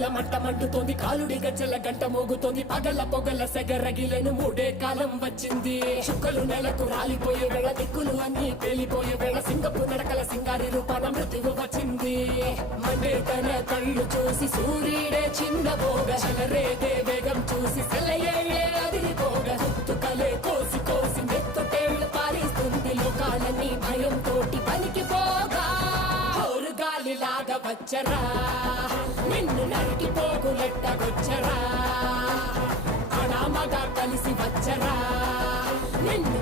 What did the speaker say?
కడుపుల మంట మండుతోంది, కాలుడి గజ్జల గంట మోగుతోంది, పగల పొగల సెగరగిలేను మూడే కాలం వచ్చింది. చుక్కలు నెలకు రాలిపోయే వేళ, దిక్కులు అన్ని పేలిపోయే వేళ, సింగపు నడకల సింగారి రూపాన మృత్యువు వచ్చింది. మండే తన కళ్ళు చూసి సూర్యుడే చిన్నబోగా, చెలరేగే వేగం చూసి సెలయేళ్ళే అదిరిపోగా, తుకలే కోసి కోసి మెత్తుటేళ్లు పారిస్తుంది. లోకాలన్నీ భయం తోటి పలికిపోగా, గాలిలాగా వచ్చరా నిన్ను నరికి పోగులెట్టగొచ్చరా, అడామగా కలిసి వచ్చరా నిన్ను